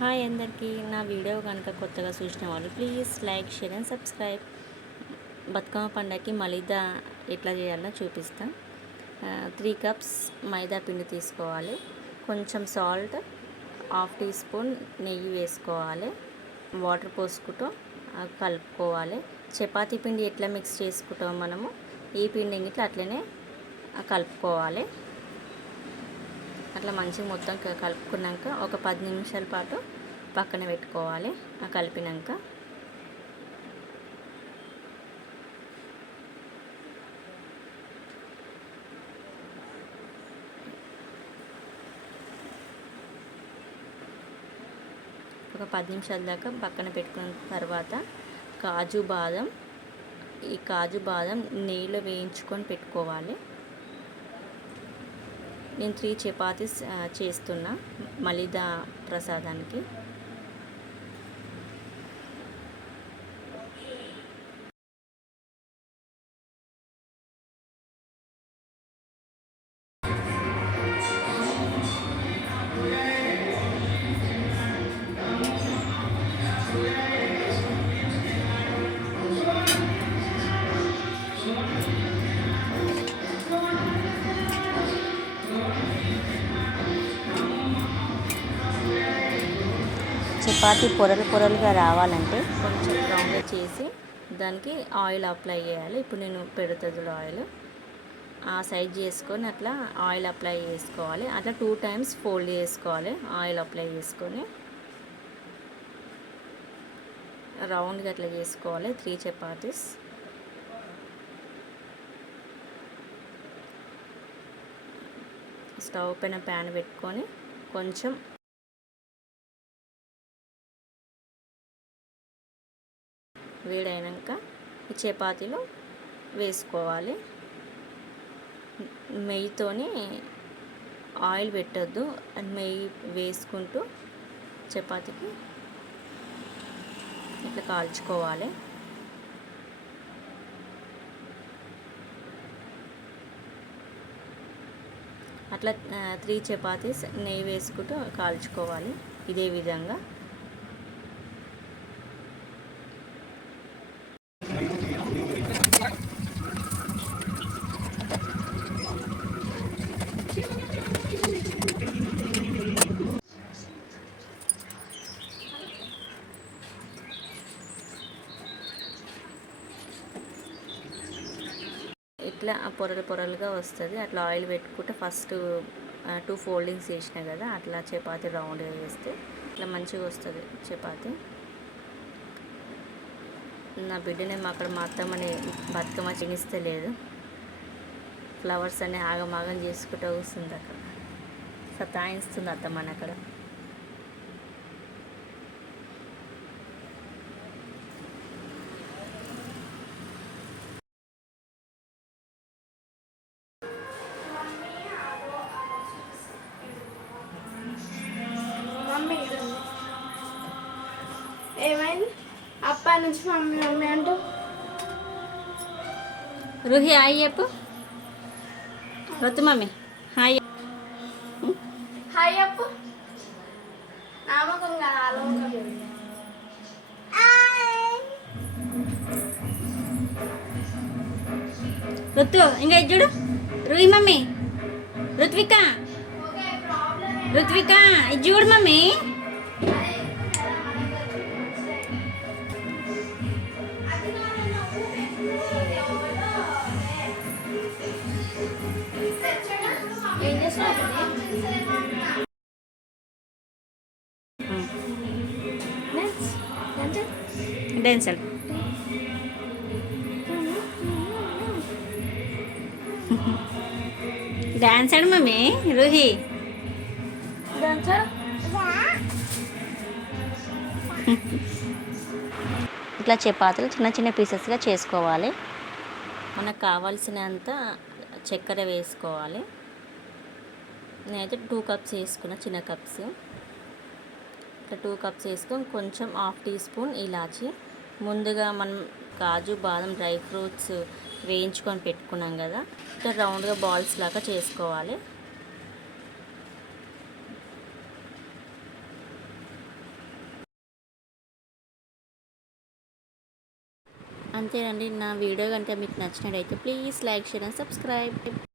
Hi అందరికీ. నా video కనుక కొత్తగా చూసిన వాళ్ళు please like, share and subscribe. Bathukamma పండగకి మలిదా ఎట్లా చేయాలో చూపిస్తా. 3 కప్స్ మైదా పిండి తీసుకోవాలి. కొంచెం సాల్ట్, హాఫ్ టీ స్పూన్ నెయ్యి వేసుకోవాలి. వాటర్ పోసుకుంటూ కలుపుకోవాలి. చపాతీ పిండి ఎట్లా మిక్స్ చేసుకుంటాం మనము ఈ పిండి ఇట్లా అట్లనే కలుపుకోవాలి. అట్లా మంచిగా మొత్తం కలుపుకున్నాక ఒక 10 నిమిషాల పాటు పక్కన పెట్టుకోవాలి. కలిపినాక ఒక 10 నిమిషాల దాకా పక్కన పెట్టుకున్న తర్వాత ఈ కాజు బాదం నెయ్యిలో వేయించుకొని పెట్టుకోవాలి. నేను 3 చపాతీస్ చేస్తున్నా మలిదా ప్రసాదానికి. చపాతీ పొరలుగా రావాలంటే కొంచెం రౌండ్గా చేసి దానికి ఆయిల్ అప్లై చేయాలి. ఇప్పుడు నేను పెడుతుంది ఆయిల్ ఆ సైజ్ చేసుకొని అట్లా ఆయిల్ అప్లై చేసుకోవాలి. అట్లా 2 టైమ్స్ ఫోల్డ్ చేసుకోవాలి. ఆయిల్ అప్లై చేసుకొని రౌండ్గా అట్లా చేసుకోవాలి. 3 చపాతీస్. స్టవ్ పైన ప్యాన్ పెట్టుకొని కొంచెం వేడైనాక ఈ చపాతీలు వేసుకోవాలి. నెయ్యితోని ఆయిల్ పెట్టద్దు, నెయ్యి వేసుకుంటూ చపాతీకి ఇట్లా కాల్చుకోవాలి. అట్లా 3 చపాతీస్ నెయ్యి వేసుకుంటూ కాల్చుకోవాలి. ఇదే విధంగా ఇట్లా పొరలుగా వస్తుంది. అట్లా ఆయిల్ పెట్టుకుంటే ఫస్ట్ 2 ఫోల్డింగ్స్ చేసినా కదా అట్లా చపాతీ రౌండ్గా వేస్తే ఇట్లా మంచిగా వస్తుంది చపాతీ. నా బిడ్డనేమో అక్కడ మా అత్తమ్మని బతుకమ్మ చినిస్తలేదు. ఫ్లవర్స్ అన్నీ ఆగమాగం చేసుకుంటూ వస్తుంది. అక్కడ సతాయిస్తుంది అత్తమ్మని అక్కడ. ఏమైంది అప్పటి నుంచి మమ్మీ మమ్మీ అంటూ రుహి హాయ్ చెప్పు. వద్దు మమ్మీ హాయ్ హాయ్ చెప్పు. నామకం కదా ఆలోకం. రుతు ఇంకా చూడు రుహి మమ్మీ రుత్విక ఇది చూడు మమ్మీ. డాన్స్ డాన్స్ ఆడు మమ్మీ. రూహి ఇట్లా చపాతీలు చిన్న పీసెస్గా చేసుకోవాలి. మనకు కావాల్సినంత చక్కెర వేసుకోవాలి. నేనైతే 2 కప్స్ వేసుకున్న, చిన్న కప్స్. ఇట్లా 2 కప్స్ వేసుకొని కొంచెం హాఫ్ టీ స్పూన్ ఇలాచి. ముందుగా మనం కాజు బాదం డ్రై ఫ్రూట్స్ వేయించుకొని పెట్టుకున్నాం కదా ఇట్లా రౌండ్గా బాల్స్ లాగా చేసుకోవాలి. అంతేనండి. నా వీడియో కనుక మీకు నచ్చినట్టయితే please like, share and subscribe.